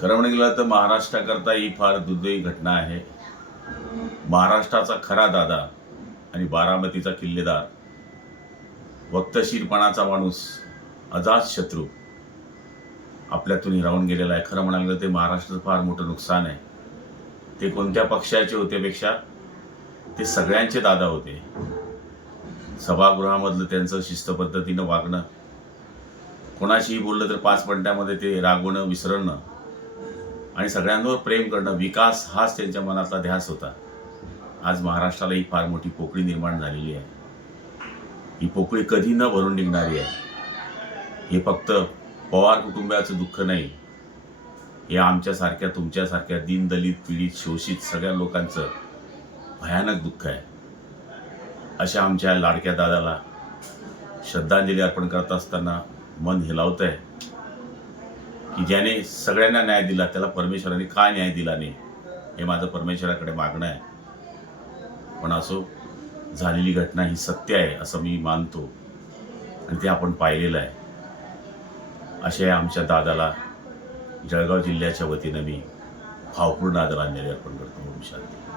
खरं म्हणून गेलं तर महाराष्ट्राकरता ही फार दुर्दैवी घटना आहे. महाराष्ट्राचा खरा दादा आणि बारामतीचा किल्लेदार, वक्तशीरपणाचा माणूस, अजातशत्रू आपल्यातून हिरावून गेलेला आहे. खरं म्हणाल ते महाराष्ट्राचं फार मोठं नुकसान आहे. ते कोणत्या पक्षाचे होते पेक्षा ते सगळ्यांचे दादा होते. सभागृहामधलं त्यांचं शिस्त पद्धतीनं वागणं, कोणाशीही बोललं तर 5 मिनिटांमध्ये ते रागवणं, विसरणं आणि सगळ्यांवर प्रेम करणं, विकास हाच त्यांच्या मनातला ध्यास होता. आज महाराष्ट्राला ही फार मोठी पोकळी निर्माण झालेली आहे. ही पोकळी कधी न भरून निघणारी आहे. हे फक्त पवार कुटुंबाचं दुःख नाही, हे आमच्यासारख्या, तुमच्यासारख्या दीनदलित, पीडित, शोषित सगळ्या लोकांचं भयानक दुःख आहे. अशा आमच्या लाडक्या दादाला श्रद्धांजली अर्पण करत असताना मन हेलावत आहे की ज्याने सगळ्यांना न्याय दिला त्याला परमेश्वराने का न्याय दिला नाही, हे माझं परमेश्वराकडे मागणं आहे. पण असो, झालेली घटना ही सत्य आहे असं मी मानतो आणि ते आपण पाहिलेलं आहे. अशा आमच्या दादाला जळगाव जिल्ह्याच्या वतीनं मी भावपूर्ण आदरांजली अर्पण करतो. ओम शांती.